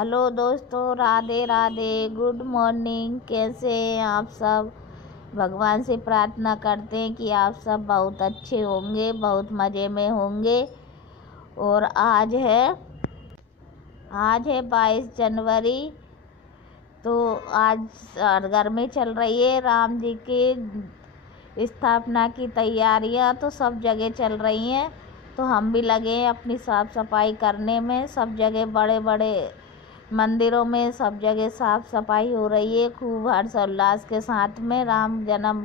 Hello दोस्तों, Radhe Radhe, good morning. कैसे हैं आप सब? भगवान से प्रार्थना करते हैं कि आप सब बहुत अच्छे होंगे, बहुत मज़े में होंगे। और आज है 22 जनवरी। तो आज घर में चल रही है राम जी की स्थापना की तैयारियां, तो सब जगह चल रही हैं। तो हम भी लगे हैं अपनी साफ़ सफाई करने में। सब जगह बड़े बड़े मंदिरों में सब जगह साफ़ सफाई हो रही है। खूब हर्षोल्लास के साथ में राम जन्म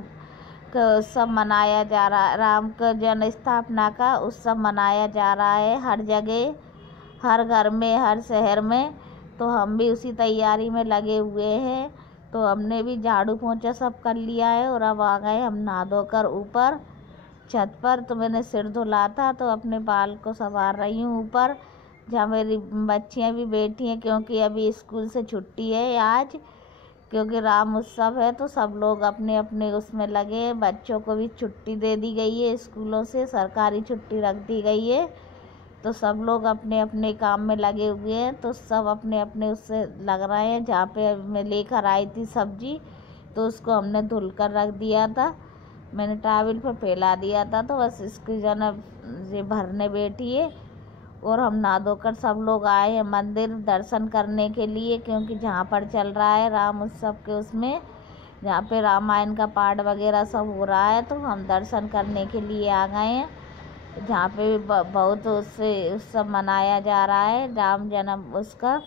का उत्सव मनाया जा रहा है। राम का जन्म स्थापना का उत्सव मनाया जा रहा है हर जगह, हर घर में, हर शहर में। तो हम भी उसी तैयारी में लगे हुए हैं। तो हमने भी झाड़ू पोंछा सब कर लिया है और अब आ गए हम नहा धोकर ऊपर छत पर। तो मैंने सिर धुला था तो अपने बाल को संवार रही हूँ ऊपर, जहाँ मेरी बच्चियाँ भी बैठी हैं, क्योंकि अभी स्कूल से छुट्टी है आज, क्योंकि राम उत्सव है। तो सब लोग अपने अपने उसमें लगे हैं। बच्चों को भी छुट्टी दे दी गई है, स्कूलों से सरकारी छुट्टी रख दी गई है। तो सब लोग अपने अपने काम में लगे हुए हैं। तो सब अपने अपने उससे लग रहे हैं। जहाँ पे मैं लेकर आई थी सब्जी, तो उसको हमने धुल कर रख दिया था, मैंने टॉवल पर फैला दिया था। तो बस इसकी ये भरने बैठी है। और हम नहा धोकर सब लोग आए हैं मंदिर दर्शन करने के लिए, क्योंकि जहाँ पर चल रहा है राम उत्सव के उसमें, जहाँ पे रामायण का पाठ वगैरह सब हो रहा है, तो हम दर्शन करने के लिए आ गए हैं। जहाँ पे बहुत उससे उत्सव मनाया जा रहा है, राम जन्म उसका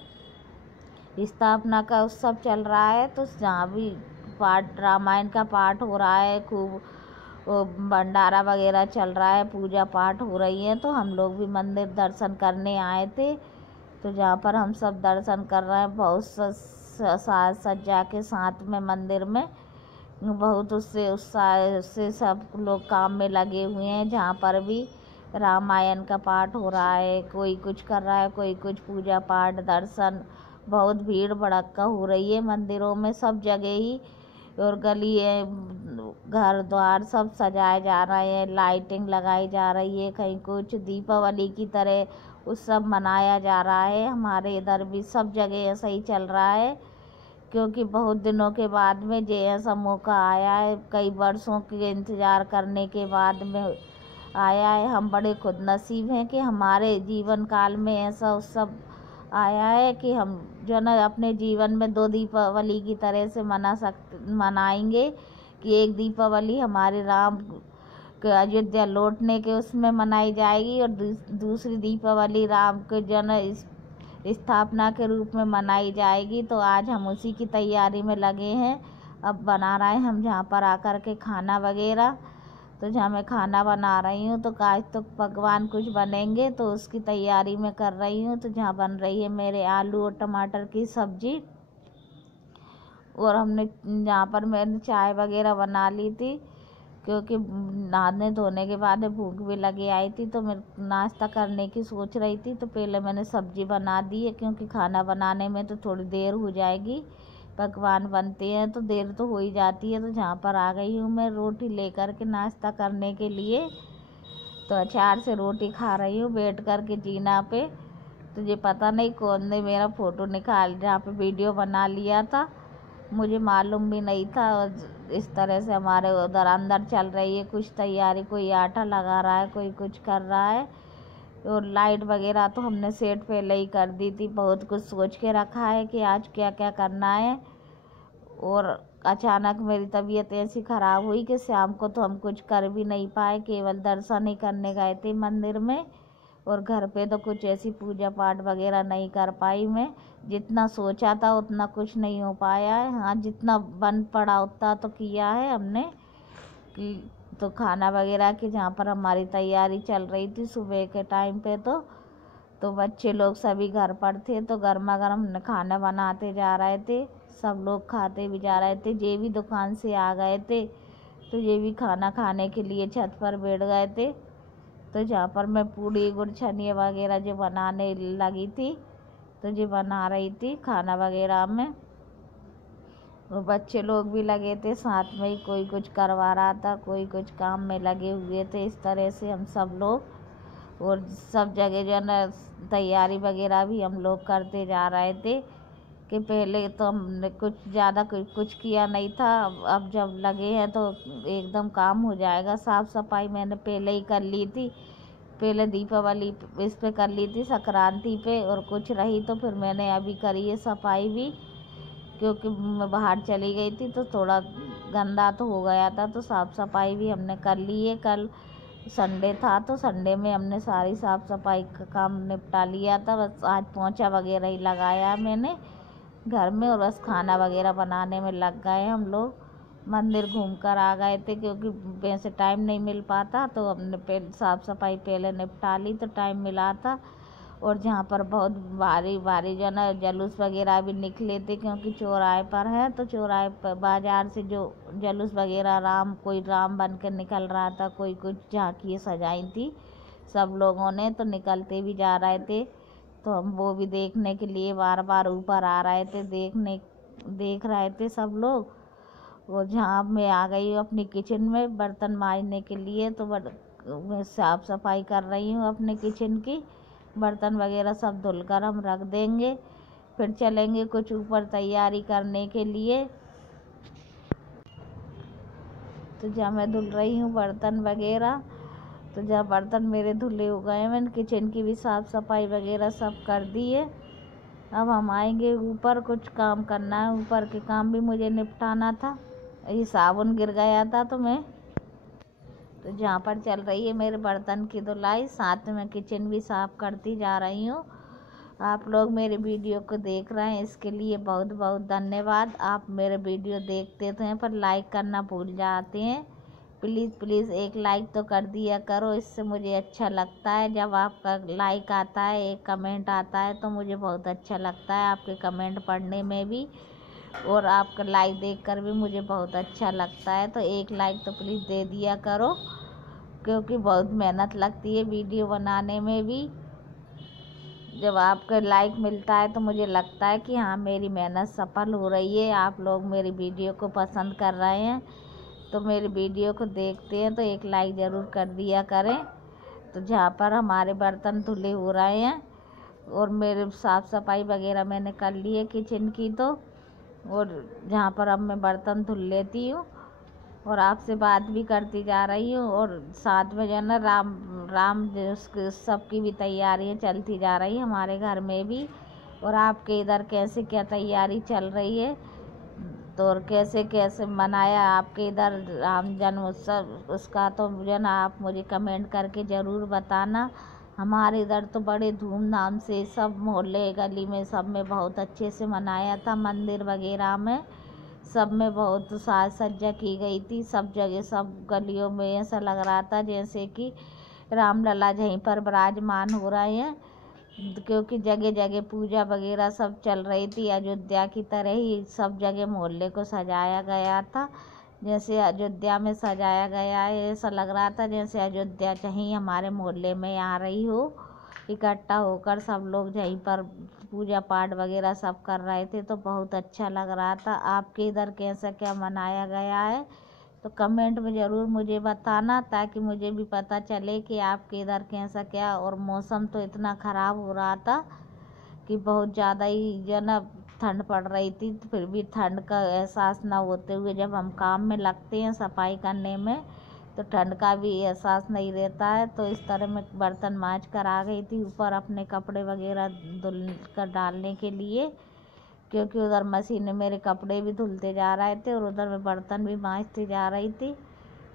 स्थापना का उत्सव चल रहा है। तो जहाँ भी पाठ, रामायण का पाठ हो रहा है, खूब भंडारा वगैरह चल रहा है, पूजा पाठ हो रही है। तो हम लोग भी मंदिर दर्शन करने आए थे। तो जहाँ पर हम सब दर्शन कर रहे हैं, बहुत साज सज्जा के साथ में मंदिर में, बहुत उससे उत्साह से सब लोग काम में लगे हुए हैं। जहाँ पर भी रामायण का पाठ हो रहा है, कोई कुछ कर रहा है, कोई कुछ पूजा पाठ दर्शन, बहुत भीड़ भड़क्का हो रही है मंदिरों में सब जगह ही। और गली घर द्वार सब सजाए जा रहे हैं, लाइटिंग लगाई जा रही है, कहीं कुछ दीपावली की तरह उत्सव मनाया जा रहा है। हमारे इधर भी सब जगह ऐसा ही चल रहा है, क्योंकि बहुत दिनों के बाद में जो ऐसा मौका आया है, कई वर्षों के इंतज़ार करने के बाद में आया है। हम बड़े खुदनसीब हैं कि हमारे जीवन काल में ऐसा उत्सव आया है कि हम जो ना अपने जीवन में 2 दीपावली की तरह से मनाएंगे। कि एक दीपावली हमारे राम के अयोध्या लौटने के उसमें मनाई जाएगी, और दूसरी दीपावली राम के जन्म स्थापना के रूप में मनाई जाएगी। तो आज हम उसी की तैयारी में लगे हैं। अब बना रहे हैं हम जहाँ पर आकर के खाना वगैरह। तो जहाँ मैं खाना बना रही हूँ, तो आज तो पकवान कुछ बनेंगे, तो उसकी तैयारी में कर रही हूँ। तो जहाँ बन रही है मेरे आलू और टमाटर की सब्जी, और हमने जहाँ पर मैंने चाय वगैरह बना ली थी, क्योंकि नहाने धोने के बाद भूख भी लगी आई थी। तो मैं नाश्ता करने की सोच रही थी, तो पहले मैंने सब्जी बना दी है, क्योंकि खाना बनाने में तो थोड़ी देर हो जाएगी, पकवान बनते हैं तो देर तो हो ही जाती है। तो जहाँ पर आ गई हूँ मैं रोटी लेकर के नाश्ता करने के लिए। तो अचार से रोटी खा रही हूँ बैठ कर के जीना पे। तो ये पता नहीं कौन ने मेरा फ़ोटो निकाल जहाँ पे वीडियो बना लिया था, मुझे मालूम भी नहीं था। और इस तरह से हमारे उधर अंदर चल रही है कुछ तैयारी, कोई आटा लगा रहा है, कोई कुछ कर रहा है। और लाइट वगैरह तो हमने सेट पहले ही कर दी थी, बहुत कुछ सोच के रखा है कि आज क्या क्या करना है। और अचानक मेरी तबीयत ऐसी ख़राब हुई कि शाम को तो हम कुछ कर भी नहीं पाए, केवल दर्शन ही करने गए थे मंदिर में। और घर पे तो कुछ ऐसी पूजा पाठ वगैरह नहीं कर पाई मैं। जितना सोचा था उतना कुछ नहीं हो पाया है। हाँ, जितना बन पड़ा उतना तो किया है हमने। कि तो खाना वगैरह की जहाँ पर हमारी तैयारी चल रही थी सुबह के टाइम पे, तो बच्चे लोग सभी घर पर थे, तो गर्मा गर्म खाना बनाते जा रहे थे, सब लोग खाते भी जा रहे थे। ये भी दुकान से आ गए थे, तो ये भी खाना खाने के लिए छत पर बैठ गए थे। तो जहाँ पर मैं पूड़ी गुड़ छनिया वगैरह जो बनाने लगी थी, तो ये बना रही थी खाना वगैरह में। वो बच्चे लोग भी लगे थे साथ में ही, कोई कुछ करवा रहा था, कोई कुछ काम में लगे हुए थे। इस तरह से हम सब लोग और सब जगह जो है ना तैयारी वगैरह भी हम लोग करते जा रहे थे कि पहले तो हमने कुछ ज़्यादा कुछ किया नहीं था। अब जब लगे हैं तो एकदम काम हो जाएगा। साफ़ सफाई मैंने पहले ही कर ली थी, पहले दीपावली इस पे कर ली थी, संक्रांति पे, और कुछ रही तो फिर मैंने अभी करी है सफाई भी, क्योंकि मैं बाहर चली गई थी तो थोड़ा गंदा तो हो गया था, तो साफ़ सफाई भी हमने कर ली है। कल संडे था तो संडे में हमने सारी साफ़ सफाई का काम निपटा लिया था। बस आज पोंछा वगैरह ही लगाया मैंने घर में, और बस खाना वगैरह बनाने में लग गए हम लोग। मंदिर घूम कर आ गए थे क्योंकि वैसे टाइम नहीं मिल पाता, तो हमने साफ़ सफाई पहले निपटा ली तो टाइम मिला था। और जहाँ पर बहुत भारी भारी जो ना जुलूस वगैरह भी निकले थे, क्योंकि चौराहे पर है तो चौराहे पर बाज़ार से जो जुलूस वगैरह कोई राम बन कर निकल रहा था, कोई कुछ झांकियाँ सजाई थी सब लोगों ने, तो निकलते भी जा रहे थे। तो हम वो भी देखने के लिए बार बार ऊपर आ रहे थे, देख रहे थे सब लोग। वो जहाँ मैं आ गई हूँ अपनी किचन में बर्तन मांजने के लिए, तो मैं साफ़ सफाई कर रही हूँ अपने किचन की। बर्तन वगैरह सब धुलकर हम रख देंगे, फिर चलेंगे कुछ ऊपर तैयारी करने के लिए। तो जहाँ मैं धुल रही हूँ बर्तन वगैरह, तो जहाँ बर्तन मेरे धुले हो गए, मैंने किचन की भी साफ़ सफाई वगैरह सब कर दी है। अब हम आएंगे ऊपर, कुछ काम करना है, ऊपर के काम भी मुझे निपटाना था। ये साबुन गिर गया था तो जहाँ पर चल रही है मेरे बर्तन की धुलाई, साथ में किचन भी साफ़ करती जा रही हूँ। आप लोग मेरे वीडियो को देख रहे हैं, इसके लिए बहुत बहुत धन्यवाद। आप मेरे वीडियो देखते तो हैं पर लाइक करना भूल जाते हैं। प्लीज़ प्लीज़ एक लाइक तो कर दिया करो, इससे मुझे अच्छा लगता है। जब आपका लाइक आता है, एक कमेंट आता है, तो मुझे बहुत अच्छा लगता है आपके कमेंट पढ़ने में भी, और आपका लाइक देखकर भी मुझे बहुत अच्छा लगता है। तो एक लाइक तो प्लीज़ दे दिया करो, क्योंकि बहुत मेहनत लगती है वीडियो बनाने में भी। जब आपका लाइक मिलता है तो मुझे लगता है कि हाँ मेरी मेहनत सफल हो रही है, आप लोग मेरी वीडियो को पसंद कर रहे हैं, तो मेरी वीडियो को देखते हैं तो एक लाइक ज़रूर कर दिया करें। तो जहाँ पर हमारे बर्तन धुले हो रहे हैं और मेरे साफ़ सफाई वगैरह मैंने कर ली है किचन की, तो और जहाँ पर अब मैं बर्तन धुल लेती हूँ और आपसे बात भी करती जा रही हूँ, और साथ में जो है ना राम सबकी भी तैयारियाँ चलती जा रही हैं हमारे घर में भी। और आपके इधर कैसे क्या तैयारी चल रही है, तो और कैसे कैसे मनाया आपके इधर राम जन्मोत्सव, उसका तो जो ना आप मुझे कमेंट करके ज़रूर बताना। हमारे इधर तो बड़े धूमधाम से सब मोहल्ले गली में सब में बहुत अच्छे से मनाया था। मंदिर वगैरह में सब में बहुत साज सज्जा की गई थी। सब जगह सब गलियों में ऐसा लग रहा था जैसे कि रामलला यहीं पर विराजमान हो रहे हैं, क्योंकि जगह जगह पूजा वगैरह सब चल रही थी। अयोध्या की तरह ही सब जगह मोहल्ले को सजाया गया था, जैसे अयोध्या में सजाया गया है, ऐसा लग रहा था जैसे अयोध्या कहीं हमारे मोहल्ले में आ रही हो। इकट्ठा होकर सब लोग यहीं पर पूजा पाठ वगैरह सब कर रहे थे, तो बहुत अच्छा लग रहा था। आपके इधर कैसा क्या मनाया गया है तो कमेंट में ज़रूर मुझे बताना, ताकि मुझे भी पता चले कि आपके इधर कैसा क्या। और मौसम तो इतना ख़राब हो रहा था कि बहुत ज़्यादा ही जो ना ठंड पड़ रही थी, तो फिर भी ठंड का एहसास ना होते हुए जब हम काम में लगते हैं सफाई करने में, तो ठंड का भी एहसास नहीं रहता है। तो इस तरह मैं बर्तन मांज कर आ गई थी ऊपर अपने कपड़े वगैरह धुल कर डालने के लिए, क्योंकि उधर मशीन में मेरे कपड़े भी धुलते जा रहे थे और उधर मैं बर्तन भी मांजती जा रही थी।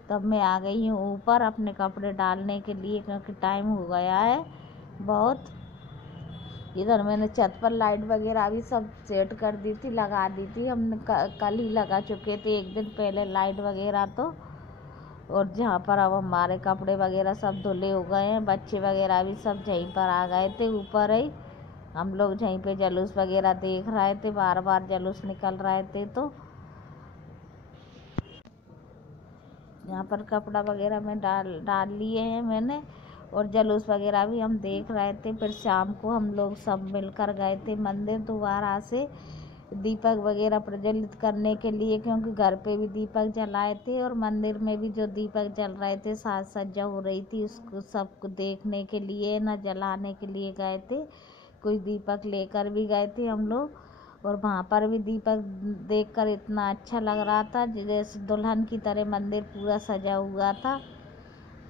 तब मैं आ गई हूँ ऊपर अपने कपड़े डालने के लिए, क्योंकि टाइम हो गया है बहुत। इधर मैंने छत पर लाइट वगैरह भी सब सेट कर दी थी, लगा दी थी हमने, कल ही लगा चुके थे एक दिन पहले लाइट वगैरह तो। और जहाँ पर अब हमारे कपड़े वगैरह सब धुले हो गए हैं, बच्चे वगैरह भी सब यहीं पर आ गए थे ऊपर ही। हम लोग यहीं पे जुलूस वगैरह देख रहे थे, बार बार जुलूस निकल रहे थे, तो यहाँ पर कपड़ा वगैरह में डाल लिए हैं मैंने, और जुलूस वगैरह भी हम देख रहे थे। फिर शाम को हम लोग सब मिलकर गए थे मंदिर दोबारा से, दीपक वगैरह प्रज्वलित करने के लिए, क्योंकि घर पे भी दीपक जलाए थे और मंदिर में भी जो दीपक जल रहे थे, साज सज्जा हो रही थी, उसको सबको देखने के लिए न जलाने के लिए गए थे। कुछ दीपक लेकर भी गए थे हम लोग, और वहाँ पर भी दीपक देखकर इतना अच्छा लग रहा था, जैसे दुल्हन की तरह मंदिर पूरा सजा हुआ था।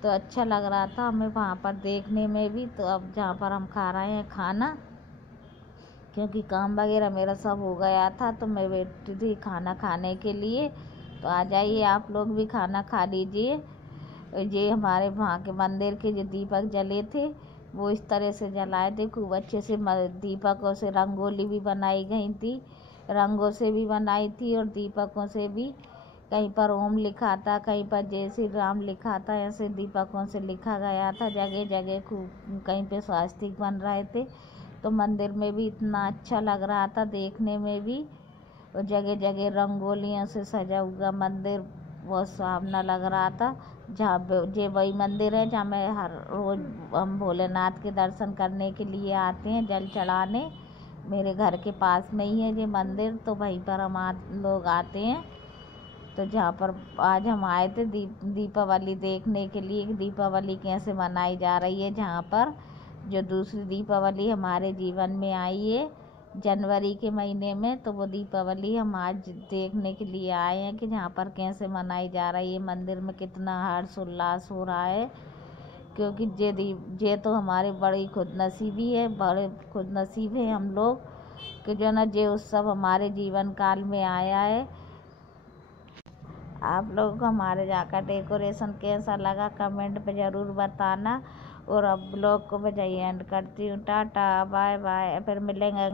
तो अच्छा लग रहा था हमें वहाँ पर देखने में भी। तो अब जहाँ पर हम खा रहे हैं खाना, क्योंकि काम वगैरह मेरा सब हो गया था, तो मैं बैठी थी खाना खाने के लिए। तो आ जाइए आप लोग भी खाना खा लीजिए। ये हमारे वहाँ के मंदिर के जो दीपक जले थे वो इस तरह से जलाए थे, खूब अच्छे से दीपकों से रंगोली भी बनाई गई थी, रंगों से भी बनाई थी, और दीपकों से भी कहीं पर ओम लिखा था, कहीं पर जय श्री राम लिखा था, ऐसे दीपकों से लिखा गया था। जगह जगह खूब कहीं पे स्वास्तिक बन रहे थे। तो मंदिर में भी इतना अच्छा लग रहा था देखने में भी, और जगह जगह रंगोलियों से सजा हुआ मंदिर बहुत सुहावना लग रहा था। जहाँ ये वही मंदिर है जहाँ मैं हर रोज़ हम भोलेनाथ के दर्शन करने के लिए आते हैं, जल चढ़ाने। मेरे घर के पास में ही है ये मंदिर, तो वहीं पर हम लोग आते हैं। तो जहाँ पर आज हम आए थे दीपावली देखने के लिए, दीपावली कैसे मनाई जा रही है, जहाँ पर जो दूसरी दीपावली हमारे जीवन में आई है जनवरी के महीने में, तो वो दीपावली हम आज देखने के लिए आए हैं कि जहाँ पर कैसे मनाई जा रही है। मंदिर में कितना हर्ष उल्लास हो रहा है, क्योंकि ये तो हमारे बड़ी खुदनसीबी है, बड़े खुदनसीब है हम लोग कि जो ना ये उत्सव हमारे जीवन काल में आया है। आप लोगों को हमारे यहाँ का डेकोरेशन कैसा लगा कमेंट पे ज़रूर बताना। और अब ब्लॉग को बजाय एंड करती हूँ। टाटा बाय बाय, फिर मिलेंगे।